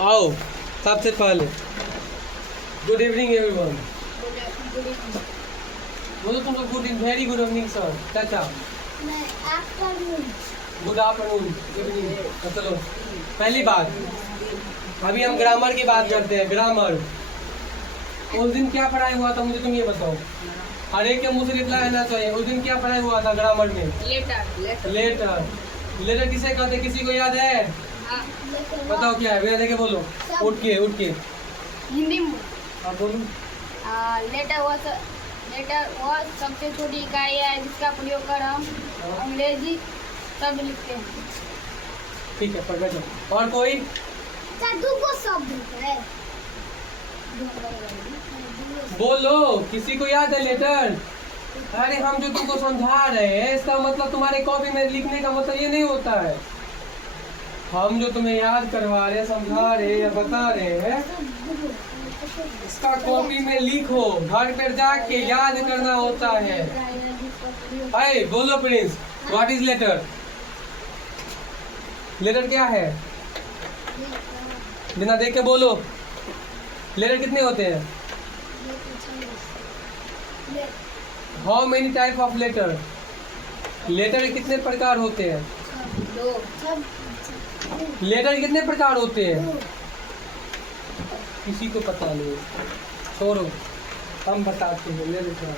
आओ सबसे पहले गुड इवनिंग एवरीवन। बोलो तुम लोग good very good evening sir चाचा। Good afternoon evening. चलो पहली बात, अभी हम ग्रामर की बात करते हैं। ग्रामर उस दिन क्या पढ़ाई हुआ था मुझे तुम ये बताओ। हर एक के मुंह से रिप्लाई आना चाहिए। उस दिन क्या पढ़ाई हुआ था ग्रामर में? लेटर। लेटर लेटर किसे कहते, किसी को याद है? बताओ क्या है, बिना देखे बोलो। उठ के हिंदी में आप बोलो। लेटर वह सबसे छोटी इकाई है जिसका प्रयोग कर हम अंग्रेजी शब्द लिखते हैं। ठीक है, पढ़ जाओ। और कोई शब्द है बोलो, किसी को याद है लेटर? अरे हम जो तुमको समझा रहे हैं इसका मतलब तुम्हारे कॉपी में लिखने का मतलब ये नहीं होता है। हम जो तुम्हें याद करवा रहे हैं, समझा रहे हैं या बता रहे हैं, इसका कॉपी में लिखो। घर पर जाके याद करना होता है। अरे बोलो Prince, what is letter? Letter क्या है? बिना देख के बोलो। लेटर कितने होते हैं? How many type of letter? Letter कितने प्रकार होते हैं? लेटर कितने प्रकार होते हैं? किसी को पता नहीं, छोड़ो हम बताते हैं। लेटर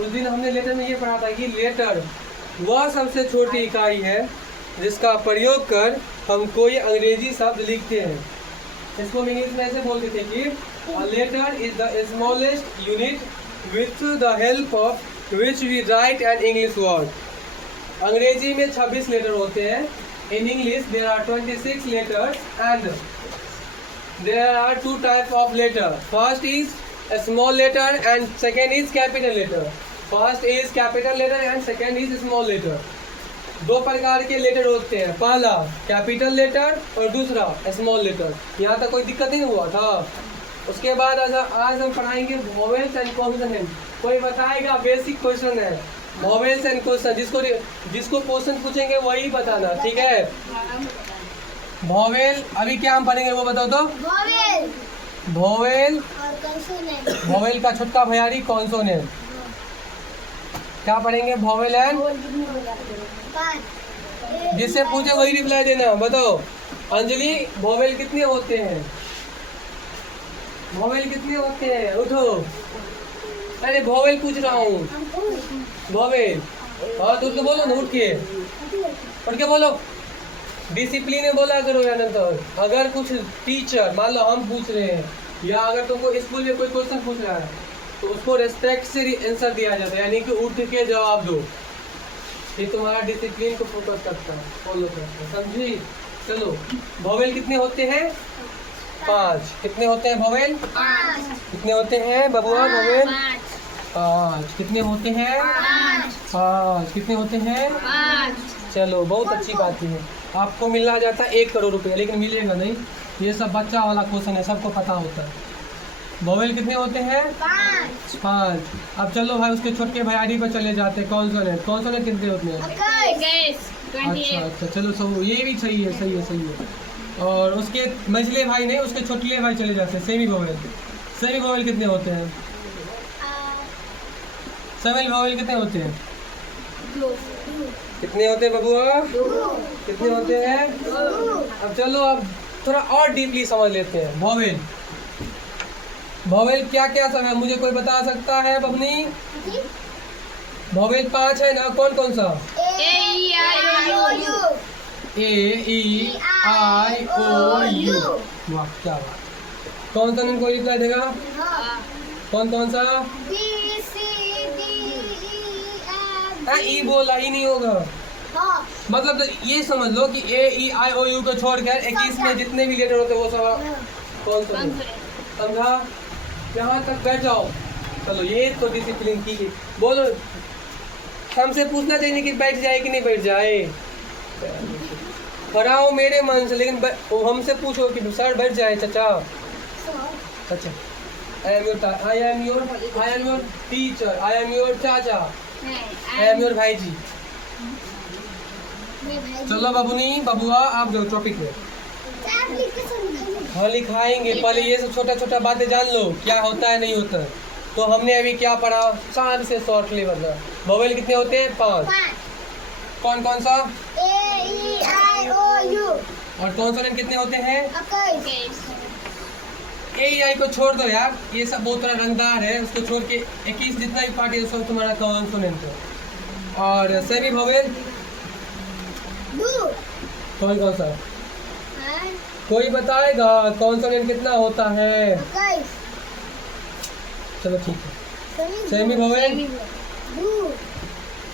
उस दिन हमने लेटर में ये पढ़ा था कि लेटर वह सबसे छोटी इकाई है जिसका प्रयोग कर हम कोई अंग्रेजी शब्द लिखते हैं। इसको हम इंग्लिश में ऐसे बोलते थे कि letter is the smallest unit with the help of which we write an English word. अंग्रेजी में 26 लेटर होते हैं। In English there are 26 letters and there are two types of letter. First is a small letter and second is capital letter. First is capital letter and second is small letter. दो प्रकार के letter होते हैं, पहला capital letter और दूसरा small letter. यहाँ तक कोई दिक्कत नहीं हुआ था। उसके बाद आज हम पढ़ाएंगे वोवेल्स एंड कॉन्सोनेंट। कोई बताएगा, बेसिक क्वेश्चन है वोवेल्स एंड कॉन्सोनेंट। जिसको क्वेश्चन पूछेंगे वही बताना, ठीक है? वोवेल अभी क्या हम पढ़ेंगे वो बताओ तो। वोवेल और कंसोनेंट। वोवेल का छुटका भैयारी कॉन्सोनेंट। क्या पढ़ेंगे? Vowel and. जिससे पूछे वही रिप्लाई देना। बताओ अंजलि, वोवेल कितने होते हैं? वोवेल कितने होते हैं? उठो। अरे वोवेल पूछ रहा हूँ। वोवेल हाँ तो बोलो ना, उठ के बोलो। डिसिप्लिन में बोला करो यार। तो अगर कुछ टीचर मान लो हम पूछ रहे हैं या अगर तुमको स्कूल में कोई क्वेश्चन पूछ रहा है तो उसको रेस्पेक्ट से आंसर दिया जाता है, यानी कि उठ के जवाब दो। ये तुम्हारा डिसिप्लिन को फोकस करता है, फॉलो करता है, समझी? चलो वोवेल कितने होते हैं? 5। कितने होते हैं वोवेल? 5। कितने होते हैं बबुआ वोवेल? 5। कितने होते हैं? 5। कितने होते हैं? 5। चलो बहुत अच्छी बात है। आपको मिलना जाता है 1 करोड़ रुपये, लेकिन मिलेगा नहीं। ये सब बच्चा वाला क्वेश्चन है, सबको पता होता है। वोवेल कितने होते हैं? 5। अब चलो भाई उसके छोटे भैयारी पर चले जाते हैं। कॉन्सोनेंट कितने होते हैं? अच्छा चलो सब ये भी सही है। और उसके मझले भाई नहीं, उसके छोटले भाई चले जाते हैं सेमी वोवेल। सेमी वोवेल कितने होते हैं? सेमी वोवेल कितने होते हैं? कितने होते हैं बबुआ? 2। कितने होते हैं? 2। अब चलो अब थोड़ा और डीपली समझ लेते हैं। वोवेल क्या क्या सब है, मुझे कोई बता सकता है बबनी? वोवेल 5 है ना, कौन कौन सा? A E I O U। A-E-I-O-U। वाह क्या बात। कौन सा इनको रिप्लाई देगा? कौन सा? B C D E F। ई बोला, ई नहीं होगा। मतलब तो ये समझ लो कि A-E-I-O-U को छोड़कर 21 में जितने भी लेटर होते हैं वो सब कौन सा? समझा? यहाँ तक बैठ जाओ। चलो ये तो डिसिप्लिन की बोलो। हमसे पूछना चाहिए कि बैठ जाए कि नहीं बैठ जाए। खड़ा हो मेरे मन से, लेकिन हमसे पूछो कि सर बैठ जाए चाचा। अच्छा I am your teacher, I am your चाचा, आई एम योर भाई जी। चलो बबुनी बबुआ आप जो टॉपिक में हाँ लिखाएंगे, पहले ये सब छोटा छोटा बातें जान लो क्या होता है नहीं होता है। तो हमने अभी क्या पढ़ा, शान से शॉर्टली मतलब वोवेल कितने होते हैं? 5। कौन कौन सा? A-E-I-O-U। और कॉन्सोनेंट कितने होते हैं? 21। A-E-I को छोड़ दो यार, ये सब बहुत थोड़ा रंगदार है, उसको छोड़ के 21 जितना भी पार्ट है सब तुम्हारा कॉन्सोनेंट है। और सेमी वोवेल कौन कौन सा? कोई बताएगा कॉन्सोनेंट कितना होता है? चलो ठीक है। Semi vowel?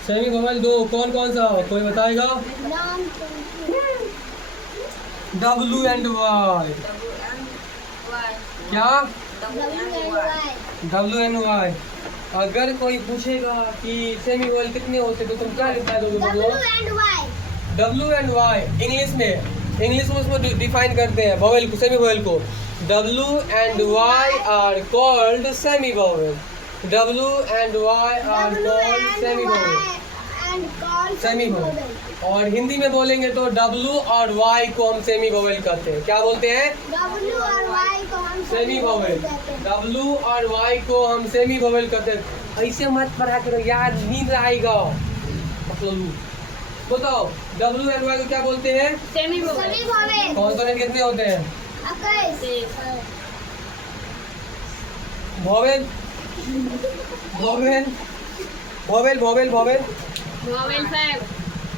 सेमी वोवेल 2 कौन कौन सा? कोई बताएगा? W and Y। क्या? W and Y। अगर कोई पूछेगा कि सेमी वोवेल कितने होते तो तुम क्या रिप्लाई दोगे? W एंड Y इंग्लिश में उसको डिफाइन करते हैं वोवेल को, सेमी वोवेल को। W and Y are called semi vowel। W and Y are called semi vowel। Semi vowel. और हिंदी में बोलेंगे तो W और Y को हम सेमी वोवेल कहते हैं। क्या बोलते हैं? W और Y को हम सेमी वोवेल। W और Y को हम सेमी वोवेल कहते हैं। ऐसे मत पढ़ा करो यार, नींद आएगा। बताओ W एंड Y को क्या बोलते हैं? Semi vowel. कॉन्सोनेंट कितने होते हैं? 21। Vowel vowel vowel vowel vowel vowel 5।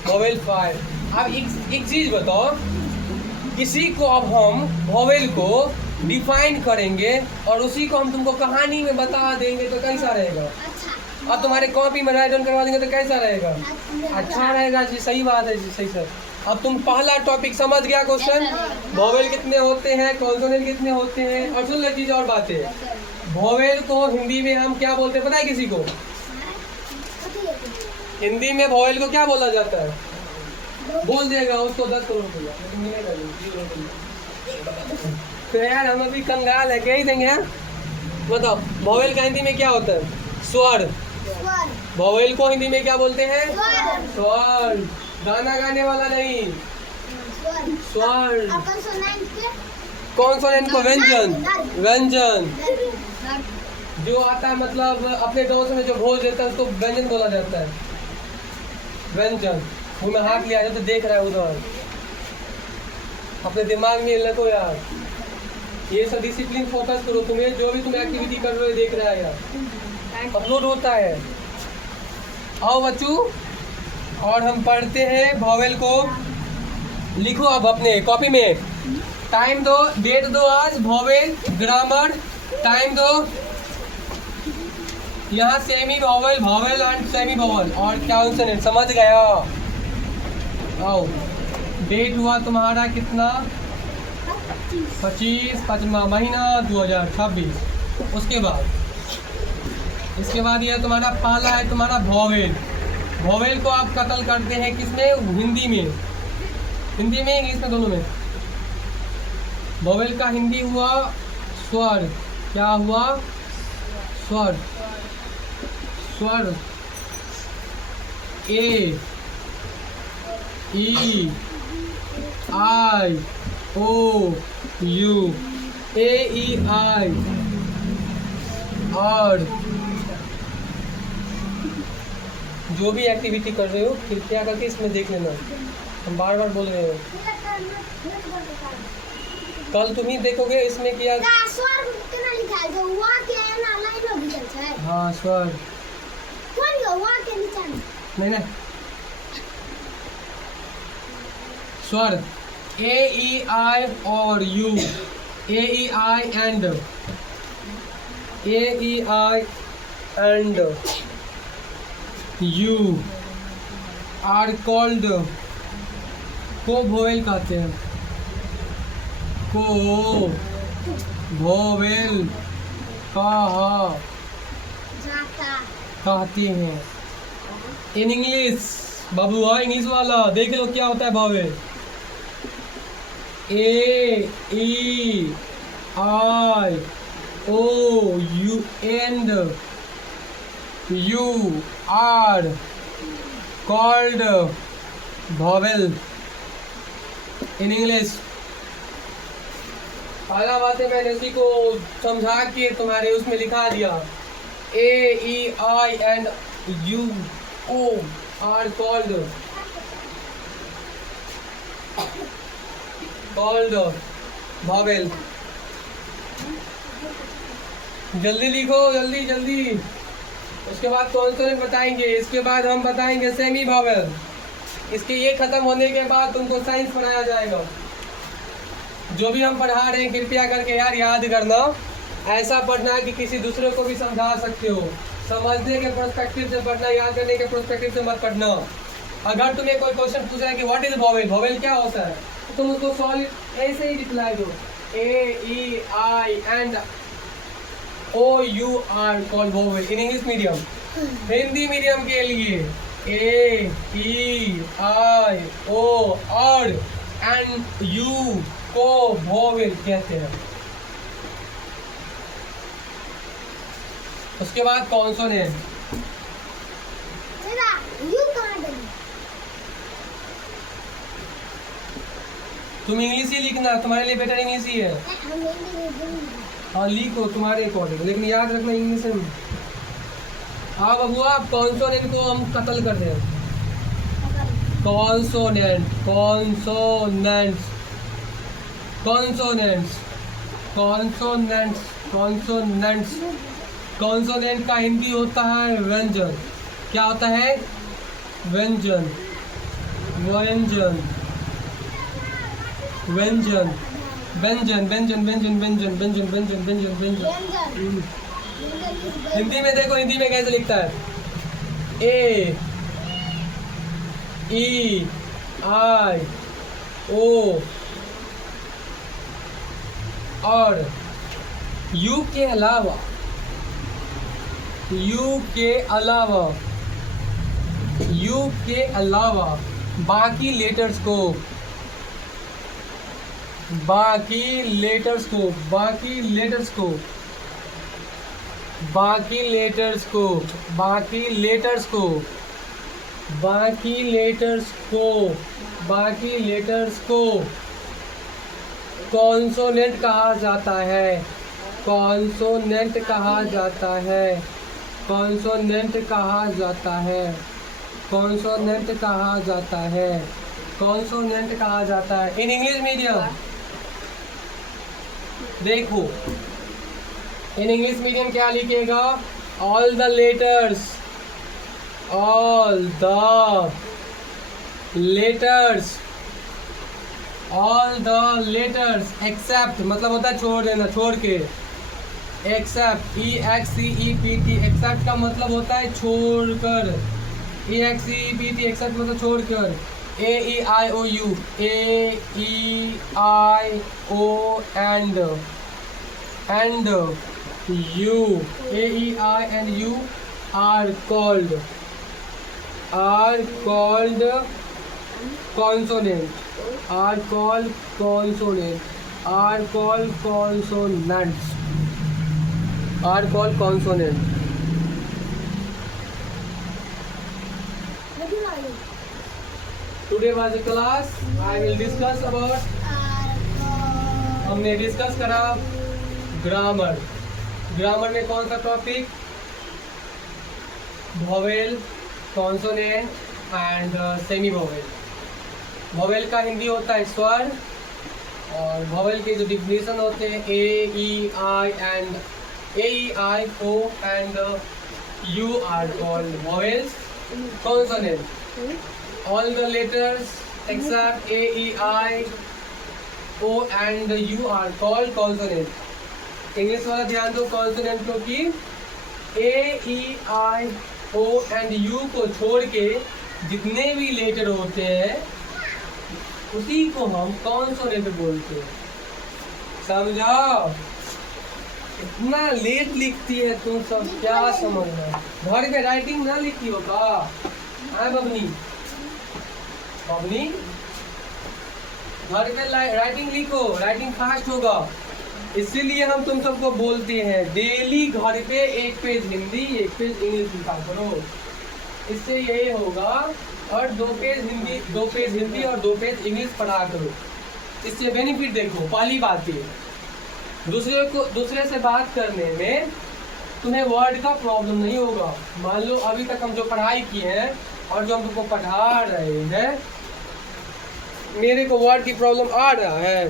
Vowel 5। अब एक चीज बताओ, इसी को अब हम वोवेल को डिफाइन करेंगे और उसी को हम तुमको कहानी में बता देंगे तो कैसा रहेगा? अच्छा। अब तुम्हारे कॉपी में राइट डाउन करवा देंगे तो कैसा रहेगा? अच्छा रहेगा जी, सही बात है जी, सही सर। अब तुम पहला टॉपिक समझ गया क्वेश्चन, वोवेल कितने होते हैं, कॉन्सोनेंट कितने होते हैं। और सुन लो चीज और बातें, वोवेल को हिंदी में हम क्या बोलते हैं पता है किसी को? हिंदी में वोवेल को क्या बोला जाता है? बोल देगा उसको 10 करोड़ रुपया। तो यार हम अभी कंगाल है, क्या ही देंगे यार। बताओ वोवेल का हिंदी में क्या होता है? स्वर। वोवेल को हिंदी में क्या बोलते हैं? स्वर। गाना गाने वाला नहीं, स्वर। कॉन्सोनेंट को व्यंजन। व्यंजन जो आता है, मतलब अपने गाँव में जो भोज देता है उसको व्यंजन बोला जाता है। व्यंजन। वो मैं हाथ लिया तो देख रहा है उधर, अपने दिमाग में लगो यार। ये सब डिसिप्लिन फोकस करो, तुम्हें जो भी तुम एक्टिविटी कर रहे हो देख रहा है यार, अपलोड होता है। आओ बच्चू, और हम पढ़ते हैं वोवेल को। लिखो अब अपने कॉपी में, टाइम दो, डेट दो, आज वोवेल ग्रामर टाइम दो। यहाँ semi vowel, vowel and semi vowel और कॉन्सोनेंट समझ गया? आओ, डेट हुआ तुम्हारा कितना? 25 5वां महीना 2026। इसके बाद यह तुम्हारा पहला है तुम्हारा वोवेल। वोवेल को आप कत्ल करते हैं किसमें? हिंदी में, इंग्लिश में, दोनों में। वोवेल का हिंदी हुआ स्वर। क्या हुआ? स्वर। स्वर A E I O U। A E I और जो भी एक्टिविटी कर रहे हो कृपया करके इसमें देख लेना, हम बार बार बोल रहे हो। कल तुम ही देखोगे इसमें किया। हाँ स्वर नहीं ना, स्वर A E I और U। A E I and A E I and U are called को वोवेल कहते हैं। को वोवेल कहते हैं इन इंग्लिश। बाबू हाँ इंग्लिश वाला देख लो क्या होता है vowel. A E I O U and U are called vowel in English। पहला बात है मैंने इसी को समझा के तुम्हारे उसमें लिखा दिया। A, E, I and U, O are called vowel। जल्दी लिखो, जल्दी जल्दी। उसके बाद कॉन्सोनेंट बताएंगे, इसके बाद हम बताएंगे सेमी वॉवेल। इसके ये खत्म होने के बाद तुमको साइंस पढ़ाया जाएगा। जो भी हम पढ़ा रहे हैं कृपया करके यार याद करना। ऐसा पढ़ना है कि किसी दूसरे को भी समझा सकते हो। समझने के पर्सपेक्टिव से पढ़ना, याद करने के पर्सपेक्टिव से मत पढ़ना। अगर तुम्हें कोई क्वेश्चन पूछ रहा है कि व्हाट इज वॉवेल, वॉवेल क्या होता है, तो तुम उसको सॉल्व ऐसे ही रिप्लाई दो। A, E, I and O, U are called vowel in English medium। Hindi medium के लिए A, E, I, O और and U को vowel कहते हैं। उसके बाद कॉन्सोनेंट। तुम इंग्लिश ही लिखना, तुम्हारे लिए बेटर इंग्लिश ही है। हाँ लिखो तुम्हारे अकॉर्डिंग, लेकिन याद रखना इंग्लिश में। हाँ बबुआ, आप कॉन्सोनेंट को हम कत्ल कर दें। Consonant, consonants, consonants, consonants, consonants. Consonant का हिंदी होता है व्यंजन। क्या होता है? व्यंजन, व्यंजन, व्यंजन, व्यंजन, व्यंजन, व्यंजन, व्यंजन, व्यंजन, व्यंजन, व्यंजन, व्यंजन। हिंदी में देखो, हिंदी में कैसे लिखता है? A, E, I, O और U के अलावा, U के अलावा, U के अलावा बाकी लेटर्स को, बाकी लेटर्स को, बाकी लेटर्स को, बाकी लेटर्स को, बाकी लेटर्स को, बाकी लेटर्स को, बाकी लेटर्स को कॉन्सोनेंट कहा जाता है। कॉन्सोनेंट कहा जाता है। कॉन्सोनेंट कहा जाता है। कॉन्सोनेंट कहा जाता है। कॉन्सोनेंट कहा जाता है इन इंग्लिश मीडियम। देखो इन इंग्लिश मीडियम क्या लिखेगा? All the letters, all the letters, all the letters except, मतलब होता है छोड़ देना, छोड़ के। एक्सेप्ट, EXCEPT, एक्सेप्ट का मतलब होता है छोड़कर। EXCEPT एक्सेप्ट मतलब छोड़कर। AEIOU, AEIO and U, AEI and U are called consonant, are called consonant, are called consonants, are called consonant। Today was a class, I will discuss about, हमने discuss करा grammar. Grammar में कौन सा topic? Vowel, consonant and semi vowel. Vowel का हिंदी होता है स्वर, और वोवेल के जो डिफिनेशन होते हैं A, E, I O and U are called vowels। Consonant, all the letters except A, E, I, O and U are called consonant। English वाला ध्यान दो कॉन्सोनेंट, क्योंकि A, E, I, O and U को छोड़ के जितने भी letter होते हैं उसी को हम कॉन्सोनेंट बोलते हैं। समझाओ? इतना लेट लिखती है तुम सब, क्या समझना? घर पे राइटिंग ना लिखती हो का? हाँ बबनी, बबनी घर पे राइटिंग लिखो, राइटिंग फास्ट होगा। इसीलिए हम तुम सबको बोलते हैं डेली घर पे एक पेज हिंदी, एक पेज इंग्लिश लिखा करो। इससे यही होगा, और 2 पेज हिंदी, 2 पेज हिंदी और 2 पेज इंग्लिश पढ़ा करो। इससे बेनिफिट देखो। पहली बात ये, दूसरे से बात करने में तुम्हें वर्ड का प्रॉब्लम नहीं होगा। मान लो अभी तक हम जो पढ़ाई किए हैं और जो हम तुमको पढ़ा रहे हैं, मेरे को वर्ड की प्रॉब्लम आ रहा है?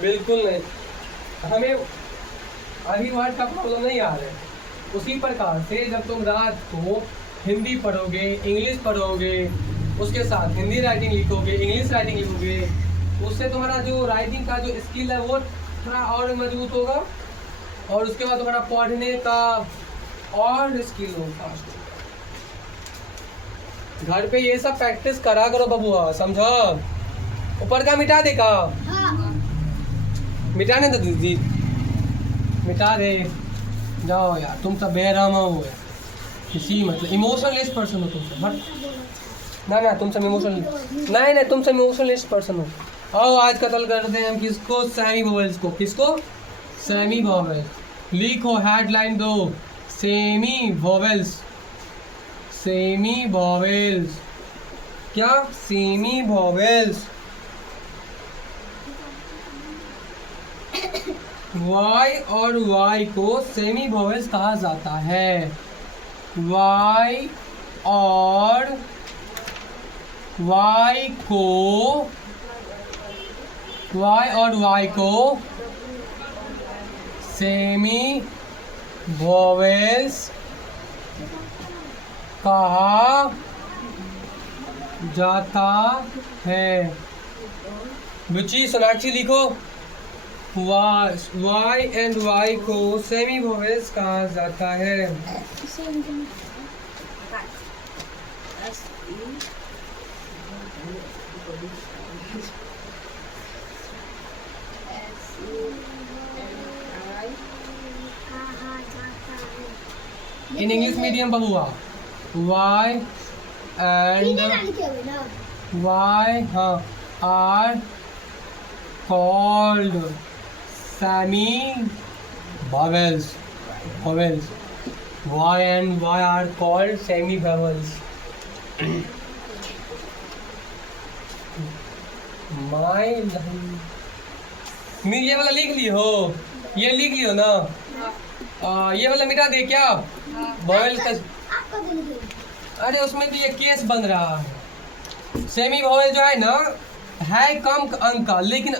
बिल्कुल नहीं, हमें अभी वर्ड का प्रॉब्लम नहीं आ रहा है। उसी प्रकार से जब तुम रात को हिंदी पढ़ोगे, इंग्लिश पढ़ोगे, उसके साथ हिंदी राइटिंग लिखोगे, इंग्लिश राइटिंग लिखोगे, उससे तुम्हारा जो राइटिंग का जो स्किल है वो थोड़ा और मजबूत होगा, और उसके बाद तुम्हारा पढ़ने का और स्किल होगा। घर पे ये सब प्रैक्टिस करा करो बबुआ, समझो। ऊपर का मिटा दे का, मिटाने दो दीदी, मिटा दे। जाओ यार, तुम सब बेरहम हो यार, किसी मतलब इमोशनलेस पर्सन हो तुम सब। ना तुम सब इमोशनल नहीं, तुम सब इमोशनलेस पर्सन हो। आओ आज कत्ल करते हैं हम किसको? सेमी वोवेल्स को। किसको? Semi vowel. लिखो हेडलाइन दो, सेमी वोवेल्स। सेमी वोवेल्स क्या? Semi vowels. वाई और वाई को सेमी वोवेल्स कहा जाता है। वाई और वाई को सेमी वोवेल्स कहा जाता है। बुची सोनाक्षी लिखो, वाई एंड वाई को सेमी वोवेल्स कहा जाता है। इन इंग्लिश मीडियम बबुआ, Y and Y are called semi vowels. Y and Y are called semi vowels. ये वाला लिख लियो हो, ये लिख लियो ना। ये वाला मिटा दे क्या? वोवेल का, अरे उसमें तो ये केस बन रहा है। सेमी वोवेल जो है ना, है कम अंक का, लेकिन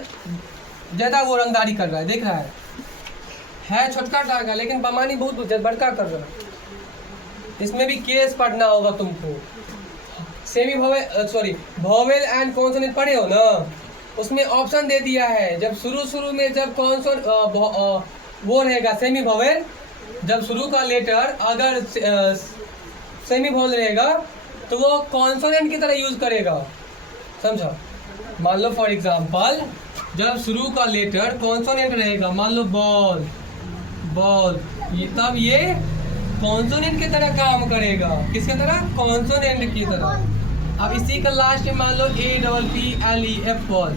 ज्यादा वो रंगदारी कर रहा है, देख रहा है छोटका टाका, लेकिन बमानी बहुत बड़का कर रहा है। इसमें भी केस पढ़ना होगा तुमको। Semi vowel, sorry, vowel and consonant पढ़े हो ना, उसमें ऑप्शन दे दिया है। जब शुरू में जब कॉन्सोनेंट वो रहेगा सेमी वोवेल, जब शुरू का लेटर अगर सेमी वोवेल रहेगा तो वो कॉन्सोनेंट की तरह यूज करेगा, समझा? मान लो फॉर एग्जांपल, जब शुरू का लेटर कॉन्सोनेंट रहेगा, मान लो बॉल, तब ये कॉन्सोनेंट की तरह काम करेगा। किसकी तरह? कॉन्सोनेंट की तरह। अब इसी का लास्ट में मान लो APPLE, बॉल।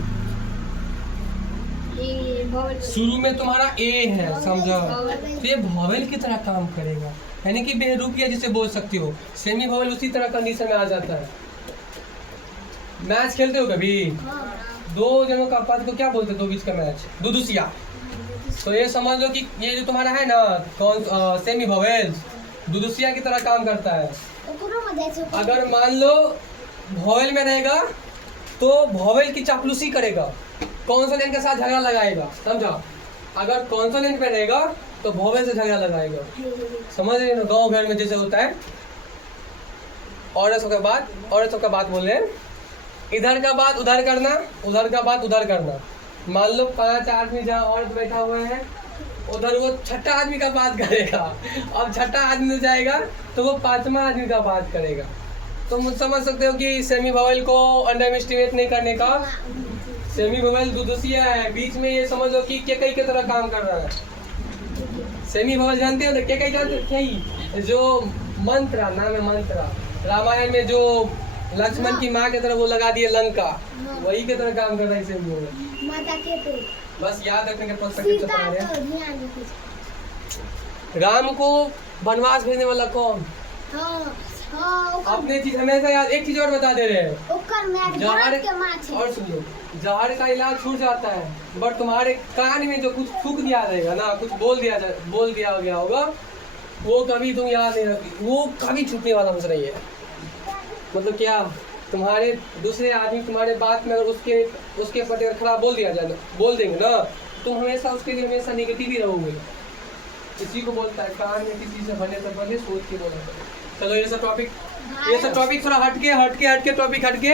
शुरू में तुम्हारा ए है, समझो, तो ये वोवेल की तरह काम करेगा, यानी कि बेहरूपिया जिसे बोल सकते हो। सेमी वोवेल उसी तरह कंडीशन में आ जाता है। मैच खेलते हो कभी? दो जनों का पद को क्या बोलते हैं? दो बीच का मैच, दुदुसिया। तो ये समझ लो कि ये जो तुम्हारा है ना सेमी वोवेल, दुदुसिया की तरह काम करता है। अगर मान लो वोवेल में रहेगा तो वोवेल की चापलूसी करेगा, कॉन्सोनेंट के साथ झगड़ा लगाएगा, समझा? अगर कॉन्सोनेंट में रहेगा तो वोवेल से झगड़ा लगाएगा। समझ रहे हो? गाँव घर में जैसे होता है, औरत सबका बात बोल रहे हैं, इधर का बात उधर करना, उधर का बात उधर करना। मान लो 5 आदमी जहाँ औरत बैठा हुआ है, उधर वो छठा आदमी का बात करेगा। अब छठा आदमी जाएगा तो वो 5वां आदमी का बात करेगा। तुम समझ सकते हो कि सेमी वोवेल को अंडर एस्टिमेट नहीं करने का। सेमी वोवेल दुदुसिया है, बीच में ये समझ लो कि केकई की तरह काम कर रहा है। सेमी वोवेल जानते हो ना? केकई जो मंत्रा नाम है, मंत्रा, रामायण में जो लक्ष्मण की माँ की तरह वो लगा दिए लंका, वही की तरह काम कर रहा है सेमी वोवेल। माता के तो बस याद रखने के पुस्तक राम को वनवास भेजने वाला कौन? हाँ ओकर अपने चीज हमेशा याद। एक चीज और बता दे रहे हैं, ओकर में जहर के माछ है। और सुनो, जहर का इलाज छूट जाता है, बट तुम्हारे कान में जो कुछ फूक दिया जाएगा ना, कुछ बोल दिया गया होगा, वो कभी तुम याद नहीं रखी, वो कभी छूटने वाला मसला नहीं है। मतलब क्या, तुम्हारे दूसरे आदमी तुम्हारे बात में अगर उसके प्रति अगर खराब बोल देंगे ना, तुम हमेशा उसके लिए हमेशा निगेटिव ही रहोगे। इसी को बोलता है कान में किसी से भरने से पहले सोच के बोलना चाहिए। चलो ये सब टॉपिक थोड़ा हटके टॉपिक हटके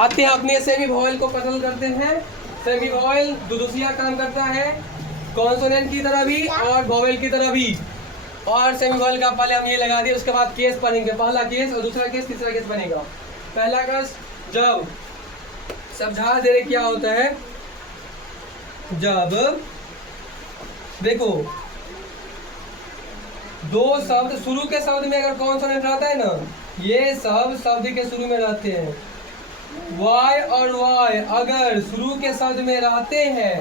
आते हैं अपने सेमी वॉवेल को पसंद करते हैं। सेमी वॉवेल दुदुसिया काम करता है कॉन्सोनेंट की तरह भी और वॉवेल की तरह भी। और सेमी वॉवेल का पहले हम ये लगा दिए, उसके बाद केस पढ़ेंगे, पहला केस और दूसरा केस, तीसरा केस बनेगा। पहला केस, जब समझा दे रहे क्या होता है, जब देखो दो शब्द शुरू के शब्द में अगर कॉन्सोनेंट रहता है ना, ये सब शब्द के शुरू में रहते हैं। वाई और वाई अगर शुरू के शब्द में रहते हैं,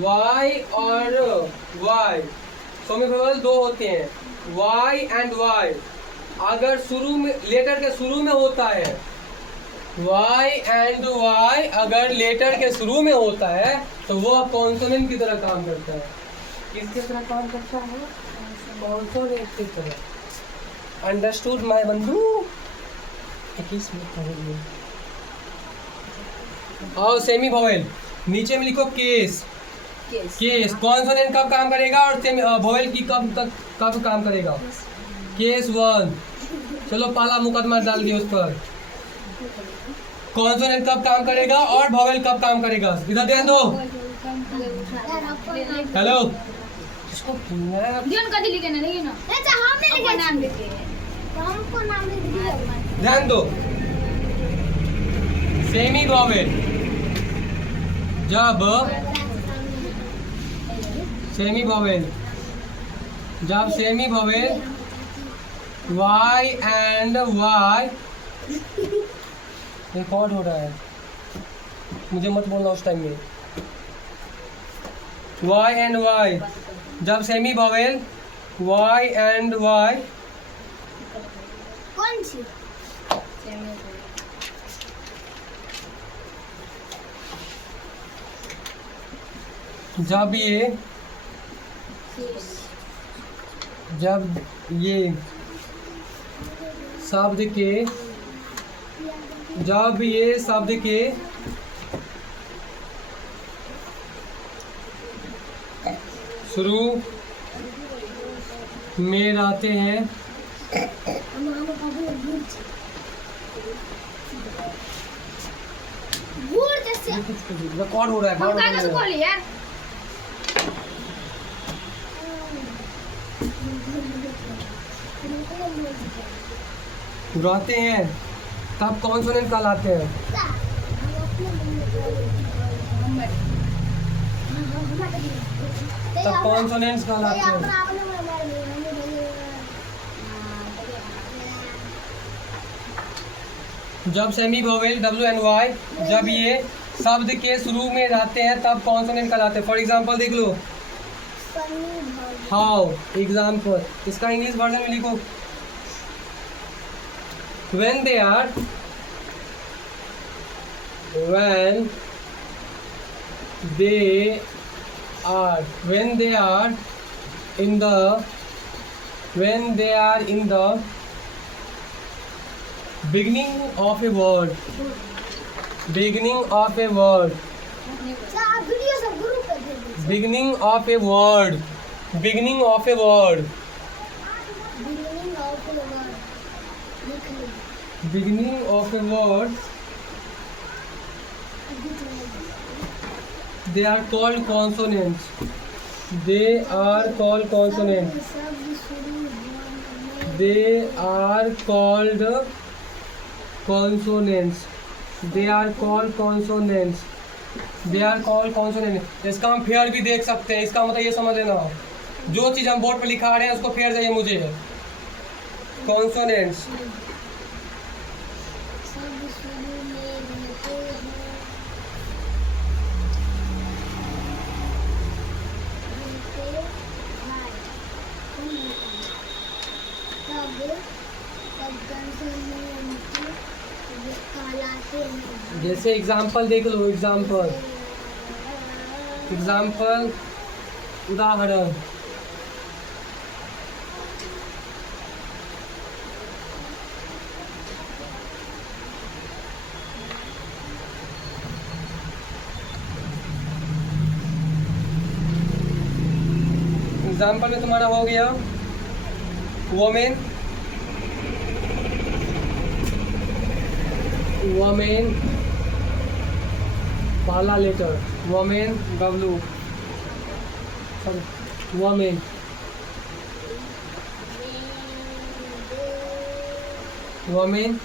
वाई और वाई सेमी वॉवेल दो होते हैं, वाई एंड वाई अगर शुरू में लेटर के शुरू में होता है, वाई एंड वाई अगर लेटर के शुरू में होता है तो वो कॉन्सोनेंट की तरह काम करता है। किसकी तरह काम करता है? कॉन्सोनेंट की तरह। अंडरस्टूड माय बंधु? 21 मिनट। और सेमी वॉवेल नीचे में लिखो केस। केस कॉन्सोनेंट कब काम करेगा और सेमी वॉवेल की कब काम करेगा? केस 1। चलो पहला मुकदमा डाल दिया उस पर। कॉन्सोनेंट कब काम करेगा और वॉवेल कब काम करेगा? इधर ध्यान दो। हेलो, इसको ध्यान कदी लिखे ना, नहीं ना, अच्छा हमने लिखा नाम लिखे हैं, हमको नाम लिख दिया। ध्यान दो। सेमी वॉवेल जब semi vowel Y and Y record हो रहा है, मुझे मत बोलना उस टाइम में। वाई एंड वाई जब semi vowel Y and Y कौन सी जब ये शब्द के शुरू में रहते हैं, रिकॉर्ड हो रहा है, हम कागज खोल यार। रहते हैं तब कॉन्सोनेंट कहलाते हैं। तब कॉन्सोनेंट्स कहलाते हैं। जब semi vowel W and Y जब ये शब्द के शुरू में रहते हैं तब कॉन्सोनेंट कहलाते हैं। फॉर एग्जांपल देख लो, हाउ एग्जांपल, इसका इंग्लिश वर्जन में लिखो। when they are in the beginning of a word beginning of a word beginning of a word beginning of a word beginning of a word they are called consonants. They are called consonants. They are called consonants. They are called consonants. They are called consonants. इसका हम fair भी देख सकते हैं। इसका मतलब ये समझ लेना, जो चीज़ हम बोर्ड पर लिखा रहे हैं उसको फेयर चाहिए मुझे। consonants जैसे एग्जाम्पल देख लो, एग्जाम्पल उदाहरण। एग्जाम्पल में तुम्हारा हो गया वोमेन, पहला letter women, W, women, women,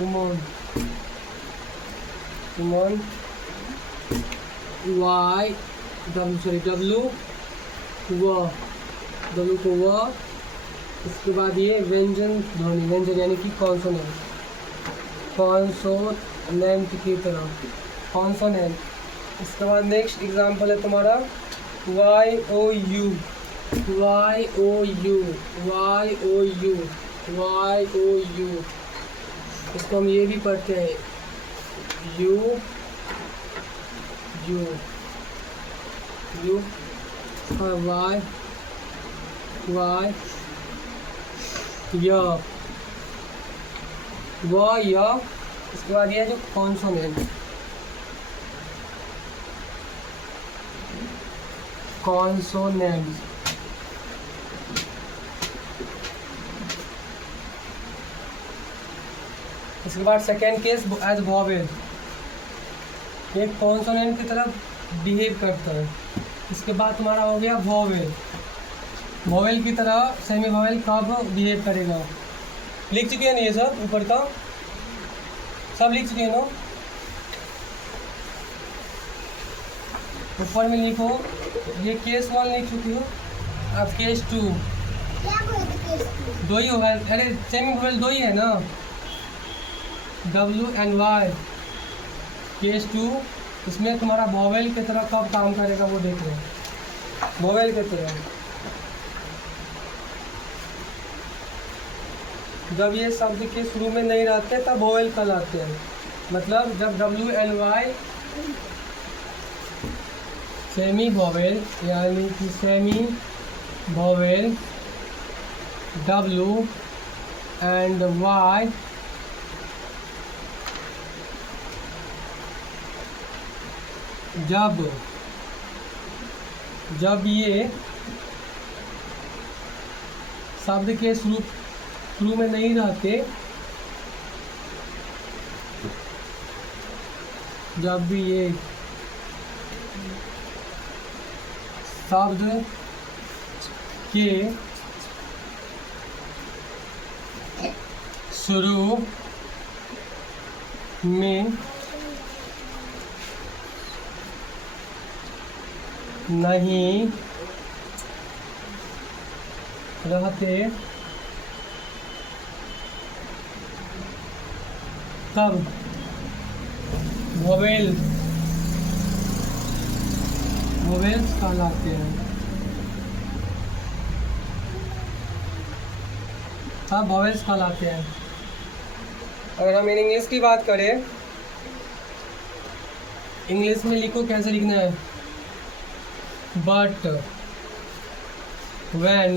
woman, Y, W, W को व, इसके बाद ये व्यंजन ध्वनि, व्यंजन यानी कि कॉन्सोनेंट, कॉन्सोनेंट की तरह, कॉन्सोनेंट। इसके बाद नेक्स्ट एग्जांपल है तुम्हारा YOU, इसको हम ये भी पढ़ते हैं यू, और वाई, या, इसके बाद ये जो कॉन्सोनेंट, इसके बाद सेकेंड केस एज वॉवेल, ये कॉन्सोनेंट की तरफ बिहेव करता है। इसके बाद तुम्हारा हो गया वॉवेल, वॉवेल की तरह सेमी वॉवेल कब बिहेव करेगा। लिख चुके हैं ना ये सब, ऊपर का सब लिख चुके हैं ना, ऊपर में लिखो, ये केस 1 लिख चुकी हो, अब केस 2, दो ही होगा, अरे सेमी वॉवेल दो ही है ना, W and Y। केस 2 इसमें तुम्हारा वॉवेल की तरह कब काम करेगा वो देख रहे हैं, वॉवेल की तरह जब ये शब्द के शुरू में नहीं रहते तब वॉवेल कहलाते हैं। मतलब जब W and Y semi vowel यानी कि semi vowel W and Y जब ये शब्द के शुरू में नहीं रहते, जब भी ये शब्द के शुरू में नहीं रहते तब वोवेल्स कहलाते हैं, तब वोवेल्स कहलाते हैं। अगर हम इंग्लिश की बात करें, इंग्लिश में लिखो, कैसे लिखना है, but when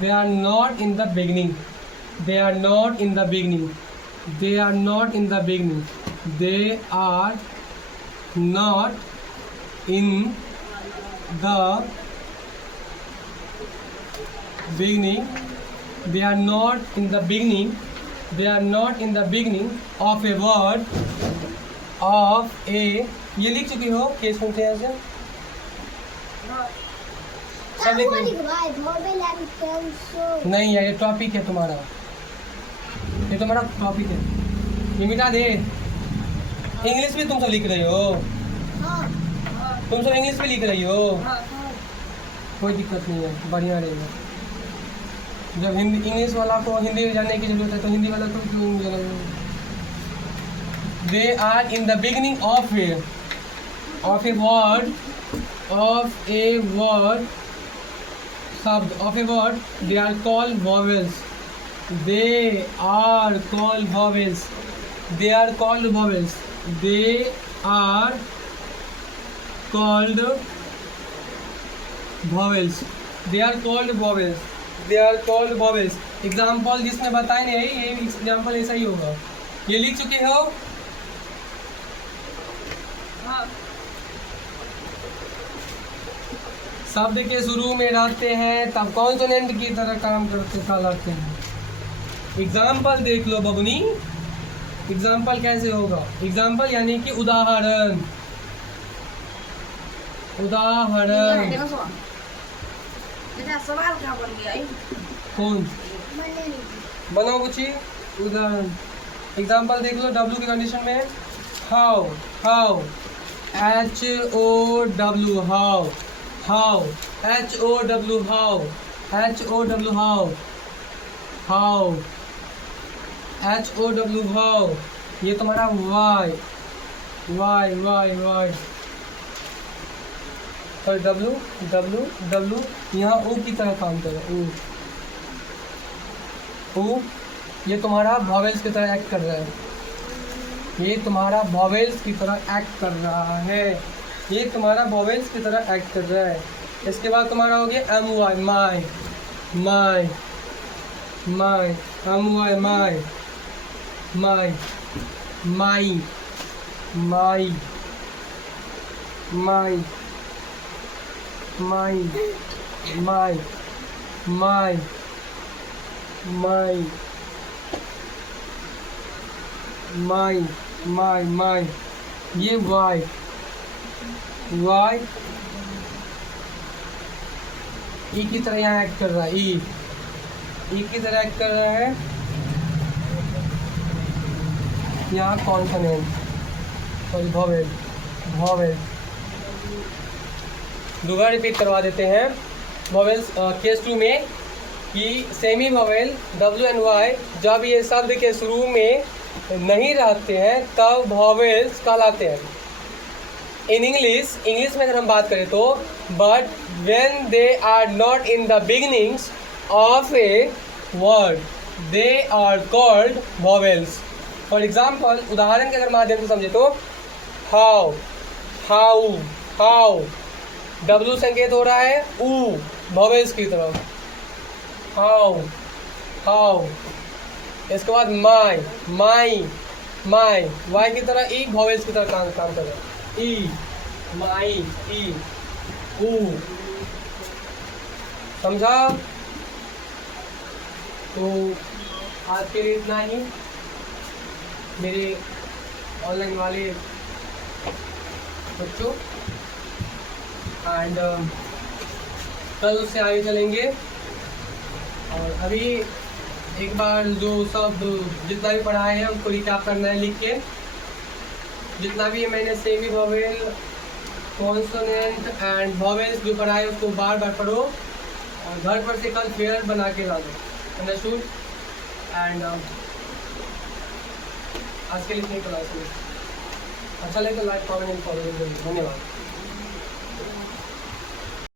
they are not in the beginning, they are not in the beginning, they are not in the beginning, they are not in the beginning, they are not in the beginning, they are not in the beginning of a word of a, ये लिख चुकी हो case सुनते हैं ऐसे सब लिख नहीं है, ये टॉपिक है तुम्हारा, ये तुम्हारा टॉपिक है, ये मिटा दे। इंग्लिश में तुम सब लिख रहे हो, तुम सब इंग्लिश में लिख रही हो, कोई दिक्कत नहीं है, बढ़िया रहेगा। जब हिंदी इंग्लिश वाला को हिंदी में जानने की जरूरत है तो हिंदी वाला को क्यों इंग्लिश जानना है? They are in the beginning of a word शब्द of a word they are called vowels. They are called vowels. They are called vowels. They are called vowels. They are called vowels. They are called vowels. Example जिसने बताए नहीं, ये example ऐसा ही होगा। ये लिख चुके हो? हाँ। शब्द के शुरू में रहते हैं तब कॉन्सोनेंट की तरह काम करते कहलाते हैं। एग्जाम्पल देख लो बबुनी, एग्जाम्पल कैसे होगा? एग्जाम्पल यानी कि उदाहरण। उदाहरण देखो सवाल। बेटा सवाल क्या बन गया ये? कौन बनाओ कुछ? उदाहरण एग्जाम्पल देख लो। डब्ल्यू की कंडीशन में how, how HOW how, how HOW how, HOW how, how HOW how. ये तुम्हारा वाई, वाई वाई वाई और डब्लू डब्लू डब्लू यहाँ ओ की तरह काम कर रहा है। ओ ये तुम्हारा वॉवेल्स की तरह एक्ट कर रहा है। ये तुम्हारा वॉवेल्स की तरह एक्ट कर रहा है। ये तुम्हारा वॉवेल्स की तरह एक्ट कर रहा है। इसके बाद तुम्हारा हो गया MY my, my my MY माई, माई माई माई माई माई माई माई माई माई माई माई। ये वाई, वाई ई की तरह यहाँ एक्ट कर रहा है। ई की तरह एक्ट कर रहा है। यहाँ कॉन्सोनेंट सॉरी वॉवेल, वॉवेल दोबारा रिपीट करवा देते हैं। वॉवेल्स केस 2 में कि semi vowel W and Y जब ये शब्द के शुरू में नहीं रहते हैं तब वॉवेल्स कहलाते हैं। इन इंग्लिश में अगर हम बात करें तो but when they are not in the beginnings of a word they are called vowels. For example उदाहरण के अगर माध्यम से समझे तो हाउ, हाउ, हाउ W संकेत हो रहा है ऊ वॉवेल्स की तरफ। How, how. इसके बाद माई, माई, माई वाई की तरह ई वॉवेल्स की तरह काम कर रहा है। ई, माई, ई, ऊ। समझा? तो आज के लिए इतना ही। मेरे ऑनलाइन वाले बच्चों एंड कल उससे आगे चलेंगे। और अभी एक बार जो सब जितना भी पढ़ाए हैं उसको रिकैप करना है लिख के। जितना भी मैंने semi vowel, consonant and vowels जो पढ़ाए उसको बार बार पढ़ो और घर पर से कल फेयर बना के ला दो। अंडरस्टूड? एंड आज के लिए इतनी क्लास में अच्छा लगे तो लाइक, कमेंट एंड फॉलो। धन्यवाद।